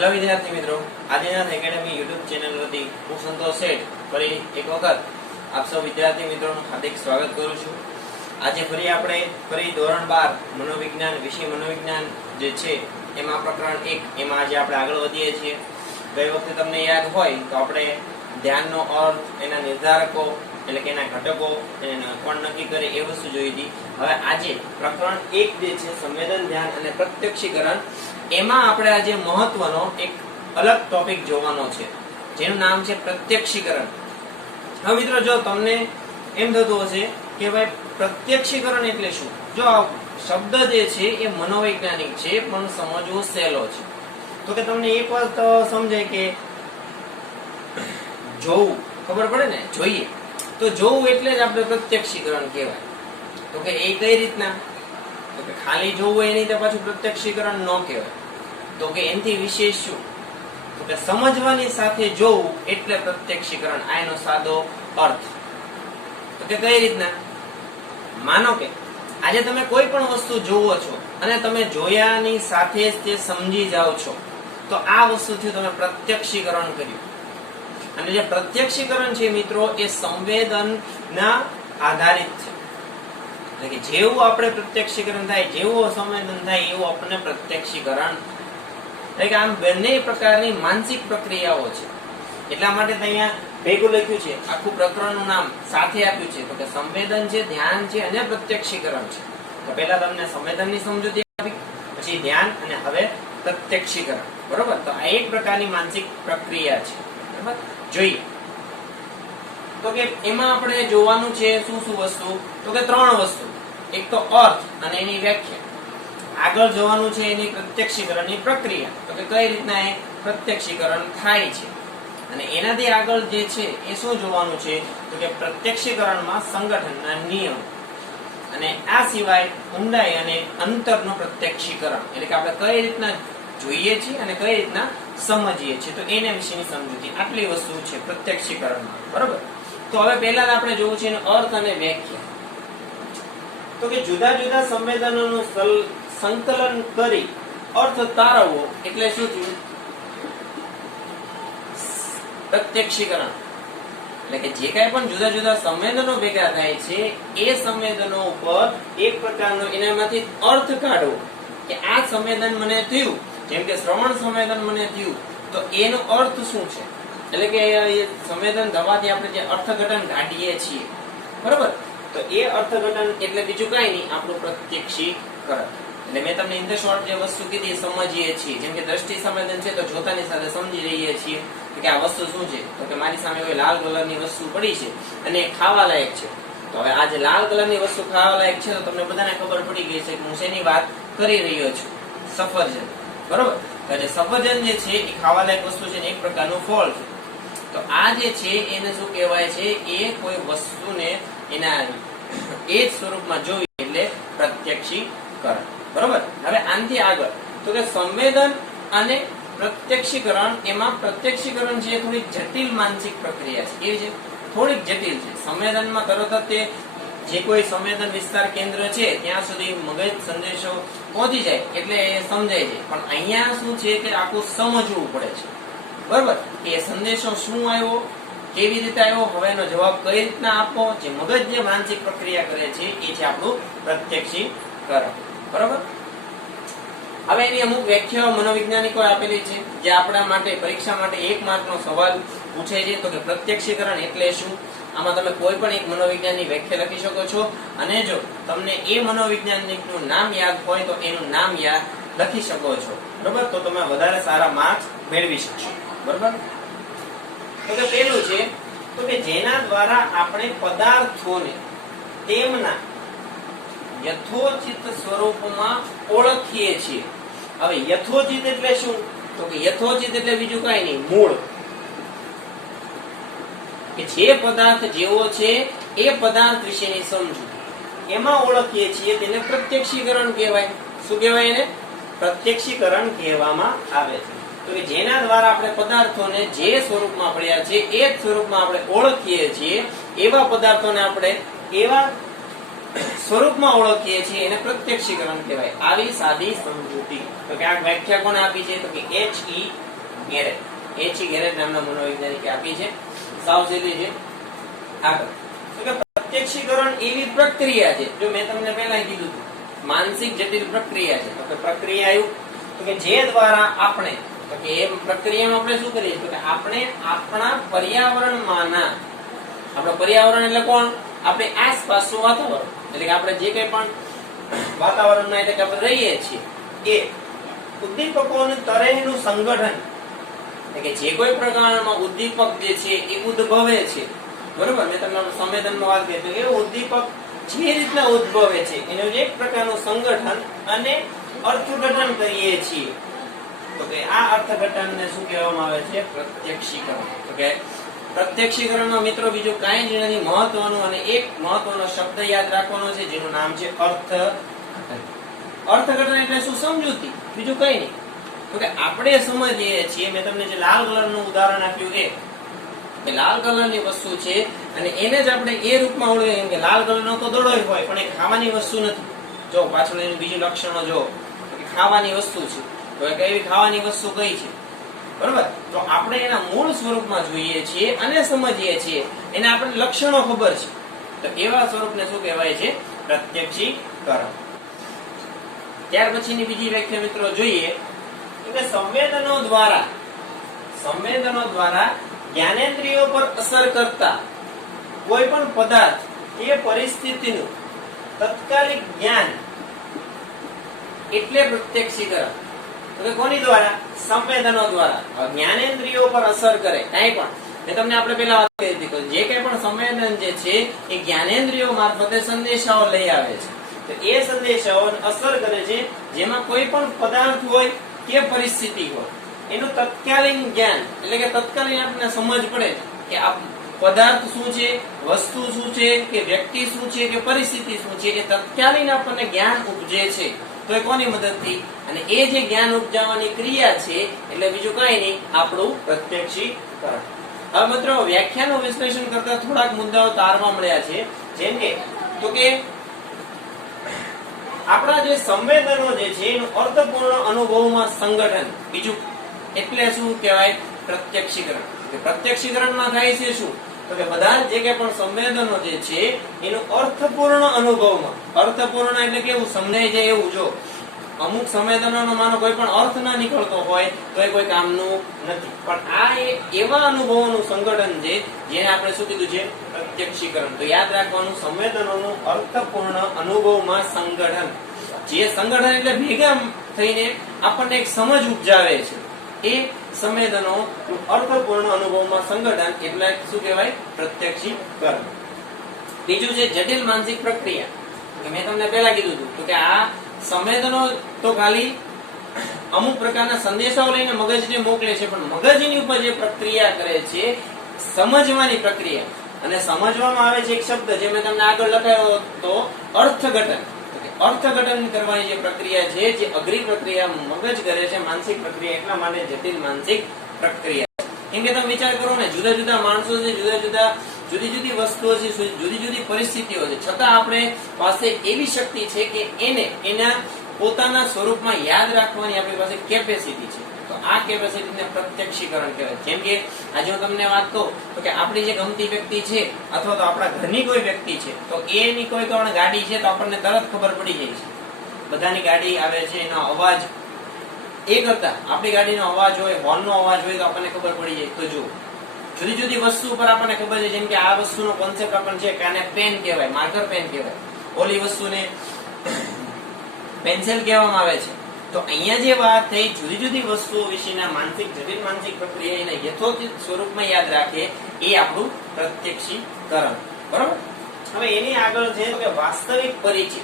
Hello વિદ્યાર્થી મિત્રો, Adinath academy YouTube channel વતી હું સંતોષ શેઠ ફરી એક વખત આપ સૌ વિદ્યાર્થી મિત્રોનું હાર્દિક સ્વાગત કરું છું। આજે ફરી ધોરણ 12 મનોવિજ્ઞાન વિષય મનોવિજ્ઞાન જે છે એમાં પ્રકરણ 1 એમાં આજે આપણે આગળ વધીએ છીએ। ગઈ વખતે તમને યાદ હોય તો આપણે ધ્યાનનો અર્થ, એના નિર્ધારકો એટલે કે એના ઘટકો, એને કોણ નક્કી કરે એ વસ્તુ જોઈ હતી। હવે આજે પ્રકરણ 1 જે છે સંવેદન, ધ્યાન અને પ્રત્યક્ષીકરણ, એમાં આપણે આજે મહત્વનો એક અલગ ટોપિક જોવાનો છે જેનું નામ છે પ્રત્યક્ષીકરણ। હવે મિત્રો, જો તમને એમ થતું હશે કે ભાઈ પ્રત્યક્ષીકરણ એટલે શું, જો આ શબ્દ જે છે એ મનોવૈજ્ઞાનિક છે પણ સમજવો સહેલો છે, તો કે તમને એક વાત સમજાય કે જોવું ખબર પડે ને, જોઈએ તો જોવું એટલે જ આપણે પ્રત્યક્ષીકરણ કહેવાય। તો કે એ કઈ રીતના, તો કે ખાલી જોવું એની તો પાછું પ્રત્યક્ષીકરણ ન કહેવાય। તો કે એનાથી વિશેષ શું, તો કે સમજવાની સાથે જોવું એટલે પ્રત્યક્ષીકરણ, આ એનો સાદો અર્થ। તો કે કઈ રીતના, માનો કે આજે તમે કોઈ પણ વસ્તુ જોવો છો અને તમે જોયાની સાથે જ તે સમજી જાઓ છો, તો આ વસ્તુથી તમે પ્રત્યક્ષીકરણ કર્યું। અને જે પ્રત્યક્ષીકરણ છે મિત્રો, એ સંવેદનના આધારિત છે, એટલે કે જેવું આપણે પ્રત્યક્ષીકરણ થાય, જેવું સંવેદન થાય એવું આપણને પ્રત્યક્ષીકરણ, એટલે કે આમ બંને પ્રકારની માનસિક પ્રક્રિયાઓ છે। એટલા માટે અહીંયા ભેગું લખ્યું છે, આખું પ્રકરણનું નામ સાથે આપ્યું છે, તો કે સંવેદન છે, ધ્યાન છે અને પ્રત્યક્ષીકરણ છે। તો પહેલા તમને સંવેદનની સમજૂતી આપી, પછી ધ્યાન અને હવે પ્રત્યક્ષીકરણ, બરોબર। તો આ એક પ્રકારની માનસિક પ્રક્રિયા છે, બરાબર। જોઈએ તો કે એમાં આપણે જોવાનું છે શું શું વસ્તુ, તો કે ત્રણ વસ્તુ, એક તો અર્થ અને એની વ્યાખ્યા, આગળ જોવાનું છે એની પ્રત્યક્ષીકરણની પ્રક્રિયા, તો કે કઈ રીતના એ પ્રત્યક્ષીકરણ થાય છે, અને એનાથી આગળ જે છે એ શું જોવાનું છે, તો કે પ્રત્યક્ષીકરણમાં સંગઠનના નિયમો, અને આ સિવાય ઊંડાઈ અને અંતરનું પ્રત્યક્ષીકરણ, એટલે કે આપણે કઈ રીતના જોઈએ છીએ અને કઈ રીતના સમજીએ છીએ, તો એના વિશેની સમજૂતી, આટલી વસ્તુ છે પ્રત્યક્ષીકરણમાં, બરોબર। તો હવે પહેલા આપણે જોવું છે એનો અર્થ અને વ્યાખ્યા। તો કે જુદા જુદા સંવેદનોનું સંકલન કરી અર્થ તારવવો એટલે શું થયું, પ્રત્યક્ષીકરણ। એટલે કે જે કાંઈ પણ જુદા જુદા સંવેદનો ભેગા થાય છે એ સંવેદનો ઉપર એક પ્રકારનો એનામાંથી અર્થ કાઢવો, કે આ સંવેદન મને થયું, જેમ કે શ્રવણ સંવેદન મને થયું, તો એનો અર્થ શું છે, એટલે કે એ સંવેદન થવાથી આપણે જે અર્થઘટન કાઢીએ છીએ, બરોબર। તો એ અર્થઘટન એટલે બીજું કાંઈ નહીં, આપણું પ્રત્યક્ષીકરણ। એટલે મેં તમને ઇન ધ શોર્ટ જે વસ્તુ કીધી સમજીએ છીએ, જેમ કે દ્રષ્ટિ સંવેદન છે તો જોતાની સાથે સમજી રહીએ છીએ કે આ વસ્તુ શું છે, તો કે મારી સામે કોઈ લાલ કલરની વસ્તુ પડી છે અને ખાવા લાયક છે, તો હવે આ જે લાલ કલરની વસ્તુ ખાવા લાયક છે તો તમને બધાને ખબર પડી ગઈ છે કે હું શેની વાત કરી રહ્યો છું, સફરજન, બરોબર। તો જે સફરજન જે છે એ ખાવા લાયક વસ્તુ છે, એક પ્રકારનું ફળ છે। તો આ જે છે એને શું કહેવાય છે, એ કોઈ વસ્તુને એના એ જ સ્વરૂપમાં જોવી એટલે પ્રત્યક્ષીકરણ, બરોબર। હવે આનાથી આગળ તો કે સંવેદન અને પ્રત્યક્ષીકરણ, એમાં પ્રત્યક્ષીકરણ છે થોડી જટિલ માનસિક પ્રક્રિયા છે, કેવી છે, થોડીક જટિલ છે। સંવેદનમાં તરત જ તે જે કોઈ સંવેદન વિસ્તાર કેન્દ્ર છે ત્યાં સુધી મગજ સંદેશો પહોંચી જાય એટલે એ સમજાય છે, પણ અહીંયા શું છે કે આખું સમજવું પડે છે, બરોબર, કે સંદેશો શું આવ્યો, કેવી રીતે આવ્યો, હવે એનો જવાબ કઈ રીતના આપવો, જે મગજ જે માનસિક પ્રક્રિયા કરે છે એ છે આપણું પ્રત્યક્ષીકરણ, બરોબર। હવે એની અમુક વ્યાખ્યાઓ મનોવૈજ્ઞાનિકો આપેલી છે, જે આપણા માટે પરીક્ષા માટે 1 માર્કનો સવાલ પૂછે છે, તો કે પ્રત્યક્ષીકરણ એટલે શું। આમાં તમે કોઈ પણ એક મનોવિજ્ઞાનની વ્યાખ્યા લખી શકો છો, અને જો તમને એ મનોવૈજ્ઞાનિકનું નામ યાદ હોય તો એનું નામ યાદ લખી શકો છો, બરોબર, તો તમે વધારે સારા માર્ક્સ મેળવી શકશો, બરોબર। તો કે પહેલું છે, તો કે જેના દ્વારા આપણે પદાર્થોને તેમના યથોચિત સ્વરૂપમાં ઓળખીએ છીએ। હવે યથોચિત એટલે શું, તો કે યથોચિત એટલે બીજું કાંઈ નહીં, મૂળ, કે જે પદાર્થ જેવો છે એ પદાર્થ વિશેની સમજૂતી એમાં ઓળખીએ છીએ, તેને પ્રત્યક્ષીકરણ કહેવાય। શું કહેવાય એને, પ્રત્યક્ષીકરણ કહેવામાં આવે છે। તો કે જેના દ્વારા આપણે પદાર્થોને જે સ્વરૂપમાં પડ્યા છે એ જ સ્વરૂપમાં આપણે ઓળખીએ છીએ, એવા પદાર્થોને આપણે એવા સ્વરૂપમાં ઓળખીએ છીએ એને પ્રત્યક્ષીકરણ કહેવાય। આવી સાદી સમજૂતી, તો કે આ વ્યાખ્યા કોણે આપી છે, તો કે H.E. ગેરેટ. H.E. ગેરેટ નામના મનોવૈજ્ઞાનિકે આપી છે. સાવ સહેલી છે. આગળ તો કે પ્રત્યક્ષીકરણ એવી પ્રક્રિયા છે, જો મેં તમને પહેલા કીધું હતું, માનસિક જટિલ પ્રક્રિયા છે. તો કે પ્રક્રિયા આવ્યું તો કે જે દ્વારા આપણે, તો કે એ પ્રક્રિયામાં આપણે શું કરીએ તો કે આપણે આપણા પર્યાવરણમાંના, આપણું પર્યાવરણ એટલે કોણ? આપણે આસપાસનું વાતાવરણ, એટલે કે આપણે જે કંઈ પણ વાતાવરણમાં એટલે કે આપણે રહીએ છીએ એ ઉદ્દીપકોનું તરેહનું સંગઠન, એટલે કે જે કોઈ પ્રકારમાં ઉદ્દીપક જે છે એ ઉદ્ભવે છે, બરોબર? મેં તમને સંવેદનમાં વાત કરી કે ઉદ્દીપક જે રીતના ઉદ્ભવે છે એનું એક પ્રકારનું સંગઠન અને અર્થઘટન કરીએ છીએ. તો કે આ અર્થઘટનને શું કહેવામાં આવે છે? પ્રત્યક્ષીકરણ. તો કે પ્રત્યક્ષીકરણમાં મિત્રો બીજું કાંઈ જ નથી, મહત્વનું અને એક મહત્વનો શબ્દ યાદ રાખવાનો છે જેનું નામ છે અર્થઘટન. અર્થઘટન એટલે શું? સમજૂતી, બીજું કઈ નહીં. તો કે આપણે સમજીએ છીએ, મેં તમને જે લાલ કલરનું ઉદાહરણ આપ્યું એ લાલ કલરની વસ્તુ છે અને એને જ આપણે એ રૂપમાં ઓળખીએ કેમ કે લાલ કલરનો તો દડો હોય પણ એ ખાવાની વસ્તુ નથી. જો પાછળ એનું બીજું લક્ષણો જો ખાવાની વસ્તુ છે, તો એ કઈ ખાવાની વસ્તુ કઈ છે, બરોબર? તો આપણે એના મૂળ સ્વરૂપમાં જોઈએ છીએ અને સમજીએ છીએ, એને આપણે લક્ષણો ખબર છે, તો એવા સ્વરૂપને શું કહેવાય છે? પ્રત્યક્ષીકરણ. ત્યાર પછીની બીજી વ્યાખ્યા મિત્રો જોઈએ કે સંવેદનો દ્વારા જ્ઞાનેન્દ્રિયો પર અસર કરતા કોઈ પણ પદાર્થ કે પરિસ્થિતિનું તત્કાલિક જ્ઞાન એટલે પ્રત્યક્ષીકરણ. તો કોની દ્વારા? સંવેદનો દ્વારા. જ્ઞાનેન્દ્રિયો પર અસર કરે કાંઈ પણ, મેં તમને આપણે પહેલા વાત કરી હતી કે જે કંઈ પણ સંવેદન જે છે એ જ્ઞાનેન્દ્રિયો મારફતે સંદેશાઓ લઈ આવે છે, તો એ સંદેશાઓને અસર કરે છે જેમાં કોઈ પણ પદાર્થ હોય કે પરિસ્થિતિ હોય એનું તત્કાલીન જ્ઞાન, એટલે કે તત્કાલીન આપણને સમજ પડે કે આ પદાર્થ શું છે, વસ્તુ શું છે, કે વ્યક્તિ શું છે, કે પરિસ્થિતિ શું છે, એ તત્કાલીન આપણને જ્ઞાન ઉપજે છે. તો એ કોની મદદથી? અને એ જે જ્ઞાન ઉપજાવવાની ક્રિયા છે એટલે બીજું કઈ નહીં, આપણું પ્રત્યક્ષીકરણ. હવે મિત્રો વ્યાખ્યાનું વિશ્લેષણ કરતા થોડાક મુદ્દાઓ તારવા મળ્યા છે, જેમ કે તો કે આપણા જે સંવેદનો જે છે એનું અર્થપૂર્ણ અનુભવમાં સંગઠન, બીજું એટલે શું કહેવાય? પ્રત્યક્ષીકરણ. પ્રત્યક્ષીકરણમાં થાય છે શું? તો કે બધા જે કંઈ પણ સંવેદનો જે છે એનું અર્થપૂર્ણ અનુભવમાં, અર્થપૂર્ણ એટલે કેવું? સમજાય જાય એવું. જો અમુક સંવેદનોનો માનો કોઈ પણ અર્થ ના નીકળતો હોય તો એ કોઈ કામનું નથી, પણ આ એવા અનુભવોનું સંગઠન છે જેને આપણે શું કીધું છે? પ્રત્યક્ષીકરણ. તો યાદ રાખવાનું, સંવેદનોનું અર્થપૂર્ણ અનુભવમાં સંગઠન. જે સંગઠન એટલે ભેગા થઈને આપણને એક સમજ ઉપજાવે છે, એ સંવેદનો અર્થપૂર્ણ અનુભવમાં સંગઠન એટલે શું કહેવાય? પ્રત્યક્ષીકરણ. બીજું છે જટિલ માનસિક પ્રક્રિયા. મેં તમને પહેલા કીધું હતું કે આ સંવેદનો તો ખાલી અમુક પ્રકારના સંદેશાઓ લઈને મગજને મોકલે છે, પણ મગજની ઉપર જે પ્રક્રિયા કરે છે સમજવાની પ્રક્રિયા, અને સમજવામાં આવે છે એક શબ્દ જે મેં તમને આગળ લખાયો તો અર્થઘટન. અર્થઘટન કરવાની જે પ્રક્રિયા છે, જે અઘરી પ્રક્રિયા મગજ કરે છે, માનસિક પ્રક્રિયા, એટલા માટે જટિલ માનસિક પ્રક્રિયા. કેમ કે તમે વિચાર કરો ને, જુદા જુદા માણસો છે, જુદી જુદી વસ્તુઓ છે, જુદી જુદી પરિસ્થિતિઓ છે, છતાં આપણે પાસે એવી શક્તિ છે કે એને એના પોતાના સ્વરૂપમાં યાદ રાખવાની આપણી પાસે કેપેસિટી છે. તો આ કેપેસિટીને પ્રત્યક્ષીકરણ કહેવાય. જેમ કે આજે હું તમને વાત કહું તો કે આપણી જે ગમતી વ્યક્તિ છે અથવા તો આપણા ઘરની કોઈ વ્યક્તિ છે, તો એની કોઈ પણ ગાડી છે તો આપણને તરત ખબર પડી જાય છે. બધાની ગાડી આવે છે, એનો અવાજ એ કરતા આપણી ગાડીનો અવાજ હોય, હોર્નનો અવાજ હોય તો આપણને ખબર પડી જાય. તો જો જુદી જુદી વસ્તુ પર આપણને ખબર છે, જેમ કે આ વસ્તુનો કોન્સેપ્ટ આપણને છે કે આને પેન કહેવાય, માર્કર પેન કહેવાય, ઓલી વસ્તુને પેન્સિલ કહેવામાં આવે છે. તો અહીંયા જે વાત થઈ જુદી જુદી વસ્તુઓ વિશેના માનસિક જટિલ માનસિક પ્રક્રિયા એને યથોચિત સ્વરૂપમાં યાદ રાખે, એ આપણું પ્રત્યક્ષીકરણ. બરોબર? હવે એની આગળ છે કે વાસ્તવિક પરિચય.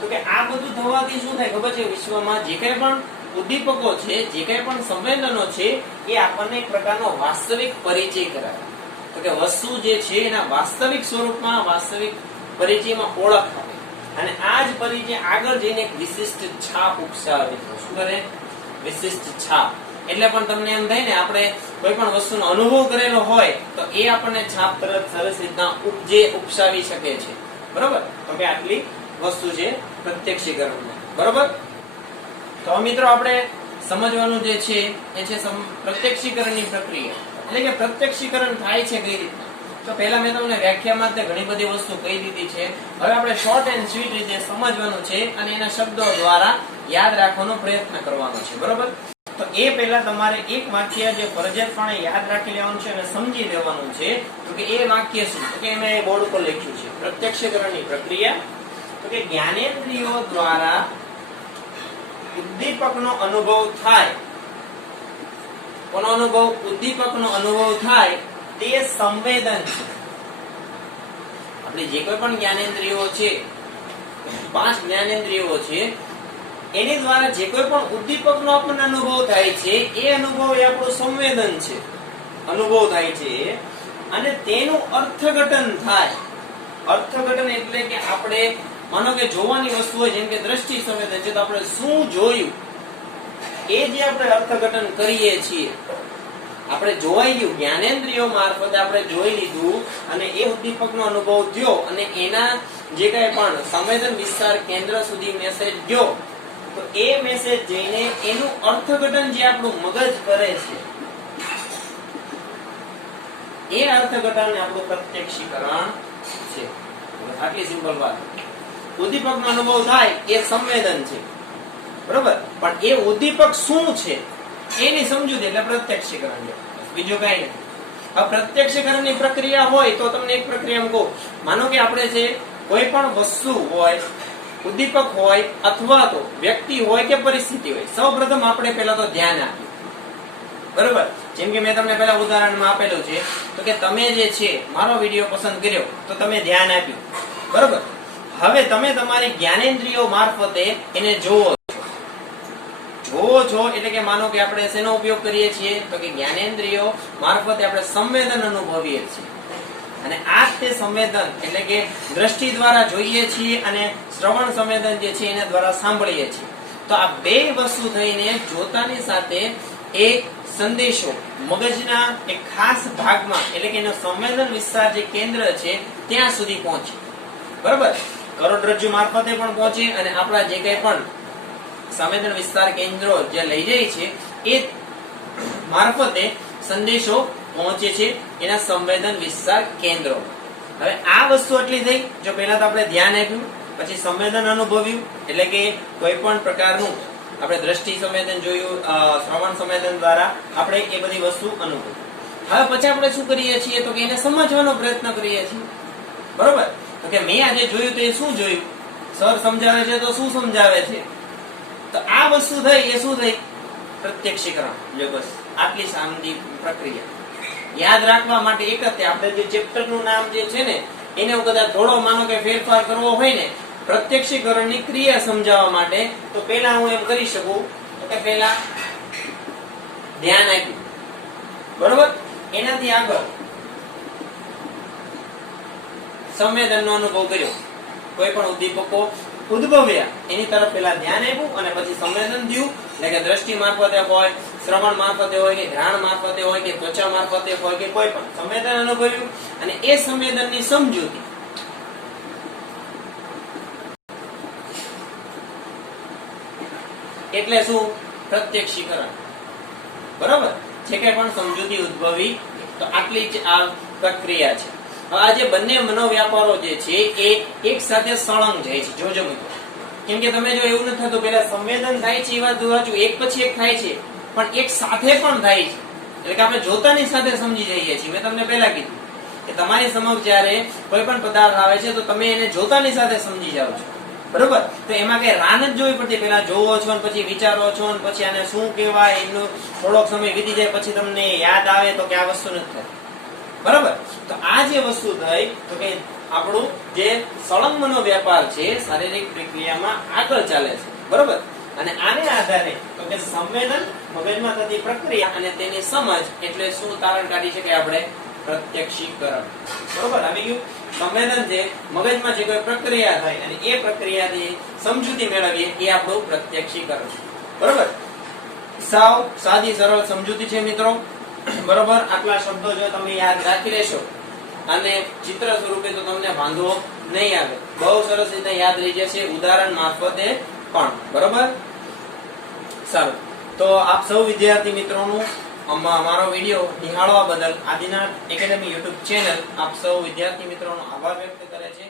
તો કે આ બધું થવાથી શું થાય ખબર છે? વિશ્વમાં જે કંઈ પણ ઉદ્દીપકો છે, જે કંઈ પણ સંવેદનો છે, એ આપણને એક પ્રકારનો વાસ્તવિક પરિચય કરાવે. તો કે વસ્તુ જે છે એના વાસ્તવિક સ્વરૂપમાં, વાસ્તવિક પરિચયમાં ઓળખ આપે, અને આ જ પરિચય આગળ જઈને એક વિશિષ્ટ છાપ ઉપસાવે. શું કરે? વિશિષ્ટ છાપ. એટલે પણ તમને એમ થાય ને, આપણે કોઈ પણ વસ્તુનો અનુભવ કરેલો હોય તો એ આપણને છાપ તરત સરસ રીતના ઉપસાવી શકે છે. બરોબર? તો કે આટલી વસ્તુ છે પ્રત્યક્ષીકરણ. બરોબર? તો મિત્રો આપણે સમજવાનું જે છે એ છે પ્રત્યક્ષીકરણની પ્રક્રિયા, એટલે કે પ્રત્યક્ષીકરણ થાય છે કઈ રીતે. તો પહેલા મેં તમને વ્યાખ્યામાં તે ઘણી બધી વસ્તુ કહી દીધી છે. હવે આપણે શોર્ટ એન્ડ સ્વીટ રીતે સમજવાનું છે અને એના શબ્દો દ્વારા યાદ રાખવાનો પ્રયત્ન કરવાનો છે, બરોબર. તો એ પહેલા તમારે એક વાક્ય જે ફરજિયાતપણે યાદ રાખી લેવાનું છે અને સમજી લેવાનું છે. તો કે એ વાક્ય શું, તો કે મેં બોર્ડ ઉપર લખ્યું છે પ્રત્યક્ષીકરણની પ્રક્રિયા. તો કે જ્ઞાનેન્દ્રિયો દ્વારા ઉદ્દીપકનો અનુભવ થાય. કોનો અનુભવ? ઉદ્દીપકનો અનુભવ થાય તે સંવેદન છે. આપણી જે કોઈ પણ જ્ઞાનેન્દ્રિયો છે, 5 જ્ઞાનેન્દ્રિયો છે, એની દ્વારા જે કોઈ પણ ઉદ્દીપકનો આપણને અનુભવ થાય છે એ અનુભવ એ આપણું સંવેદન છે, અનુભવ થાય છે. અને તેનું અર્થઘટન થાય. અર્થઘટન એટલે કે આપણે માનો કે જોવાની વસ્તુ હોય, જેમ કે દ્રષ્ટિ સંવેદન છે, તો આપણે શું જોયું એ જે આપણે અર્થઘટન કરીએ છીએ. આપણે જોવાઈ ગયું, જ્ઞાનેન્દ્રિયો મારફતે આપણે જોઈ લીધું અને એ ઉદ્દીપકનો અનુભવ થયો અને એના જે કઈ પણ સંવેદન વિસ્તાર કેન્દ્ર સુધી મેસેજ ગયો, તો એ મેસેજ જઈને એનું અર્થઘટન જે આપણું મગજ કરે છે, એ અર્થઘટન આપણું પ્રત્યક્ષીકરણ છે. આટલી સિમ્પલ વાત. ઉદ્દીપકનો અનુભવ થાય એ સંવેદન છે, બરોબર. પણ એ ઉદ્દીપક શું છે એની સમજૂતી એટલે પ્રત્યક્ષીકરણ છે, બીજું કઈ નહીં. આ પ્રત્યક્ષીકરણની પ્રક્રિયા હોય તો તમને એક પ્રક્રિયા કહું. માનો કે આપણે છે કોઈ પણ વસ્તુ હોય, ઉદ્દીપક હોય અથવા તો વ્યક્તિ હોય કે પરિસ્થિતિ હોય, સૌપ્રથમ આપણે પહેલા તો ધ્યાન આપ્યું, બરોબર. જેમ કે મેં તમને પહેલા ઉદાહરણમાં આપેલું છે, તો કે તમે જે છે મારો વિડીયો પસંદ કર્યો તો તમે ધ્યાન આપ્યું, બરોબર. હવે તમે તમારી જ્ઞાનેન્દ્રિયો મારફતે એને જોવો છો, એટલે કે માનો કે આપણે શેનો ઉપયોગ કરીએ છીએ, તો કે જ્ઞાનેન્દ્રિયો મારફતે આપણે સંવેદન અનુભવીએ છીએ. અને આ તે સંવેદન એટલે કે દ્રષ્ટિ દ્વારા જોઈએ છીએ અને શ્રવણ સંવેદન જે છે એના દ્વારા સાંભળીએ છીએ. તો આ બે વસ્તુ થઈને જોતાની સાથે એક સંદેશો મગજના એક ખાસ ભાગમાં એટલે કે એનો સંવેદન વિસ્તાર જે કેન્દ્ર છે ત્યાં સુધી પહોંચે, બરોબર. કરોડરજ્જુ મારફતે પણ પહોંચે અને આપણા જે કંઈ પણ સંવેદન વિસ્તાર કેન્દ્રો જે લઈ જાય છે એ મારફતે સંદેશો પહોંચે છે એના સંવેદન વિસ્તાર કેન્દ્રો. હવે આ વસ્તુ એટલી થઈ, જો પહેલા તો આપણે ધ્યાન આપ્યું, પછી સંવેદન અનુભવ્યું એટલે કે કોઈ પણ પ્રકારનું આપણે દ્રષ્ટિ સંવેદન જોયું, શ્રવણ સંવેદન દ્વારા આપણે એ બધી વસ્તુ અનુભવી. હવે પછી આપણે શું કરીએ છીએ, તો કે એને સમજવાનો પ્રયત્ન કરીએ છીએ, બરોબર. તો કે મેં આજે જોયું તો એ શું જોયું, સર સમજાવે છે તો શું સમજાવે છે, તો આ વસ્તુ થઈ એ શું થઈ, પ્રત્યક્ષીકરણ. જો બસ આટલી સાંધી પ્રક્રિયા યાદ રાખવા માટે એક જ આપણે જે ચેપ્ટર નું નામ જે છે ને એને કદાચ થોડો માનો કે ફેરફાર કરવો હોય ને પ્રત્યક્ષીકરણની ક્રિયા સમજાવવા માટે, તો પહેલા હું એમ કરી શકું કે પહેલા ધ્યાન આપ્યું, બરોબર. એનાથી આગળ સંવેદનનો અનુભવ કર્યો, કોઈ પણ ઉદ્દીપકો ઉદ્ભવ્યા એની તરફ પહેલા ધ્યાન આપ્યું અને પછી સંવેદન થયું, એટલે કે દ્રષ્ટિ મારફતે હોય, શ્રવણ મારફતે હોય કે ઘ્રાણ મારફતે હોય કે ત્વચા મારફતે હોય કે કોઈ પણ સંવેદન અનુભવ્યું અને એ સંવેદનની સમજૂતી એટલે શું, પ્રત્યક્ષીકરણ, બરોબર. જે કઈ પણ સમજૂતી ઉદ્ભવી તો આટલી જ આ પ્રક્રિયા છે. આ જે બંને મનોવ્યાપારો જે છે એ એક સાથે સળંગ જાય છે, જોજો મિત્રો. કેમ કે તમે જો એવું નથી થતું, પેલા સંવેદન થાય છે એ વાત જોવાજુ એક પછી એક થાય છે, પણ એક સાથે પણ થાય છે. એટલે કે આપણે જોતાની સાથે સમજી જઈએ છીએ. મેં તમને પહેલા કીધું કે તમારી સમક્ષ જ્યારે કોઈ પણ પદાર્થ આવે છે તો તમે એને જોતાની સાથે સમજી જાઓ છો, બરોબર. તો એમાં કઈ રાન જ જોવી પડતી, પેલા જોવો છો ને પછી વિચારો છો ને પછી આને શું કહેવાય, એનો થોડોક સમય વીતી જાય પછી તમને યાદ આવે તો કે આ વસ્તુ નથી થઈ, બરોબર. તો આ જે વસ્તુ થઈ તો કે આપણું જે સળંગ મનોવ્યાપાર છે શારીરિક પ્રક્રિયામાં આગળ ચાલે છે, બરોબર. અને આને આધારે તો કે સંવેદન મગજમાં થતી પ્રક્રિયા અને તેની સમજ એટલે શું તારણ કાઢી શકે આપણે, પ્રત્યક્ષીકરણ, બરોબર. આવી ગયું. સંવેદન છે મગજમાં જે કોઈ પ્રક્રિયા થાય અને એ પ્રક્રિયાથી સમજૂતી મેળવીએ એ આપણું પ્રત્યક્ષીકરણ, બરોબર. સાવ સાદી સરળ સમજૂતી છે મિત્રો, બરોબર. આટલા શબ્દો જો તમે યાદ રાખી લેશો અને ચિત્ર સ્વરૂપે તો તમને વાંધો નહીં આવે, બહુ સરસ રીતે યાદ રહી જશે ઉદાહરણ મારફતે પણ, બરોબર. સારું. તો આપ સૌ વિદ્યાર્થી મિત્રોનું મારો વિડીયો નિહાળવા બદલ આદિનાથ એકેડમી યુટ્યુબ ચેનલ આપ સૌ વિદ્યાર્થી મિત્રોનો આભાર વ્યક્ત કરે છે.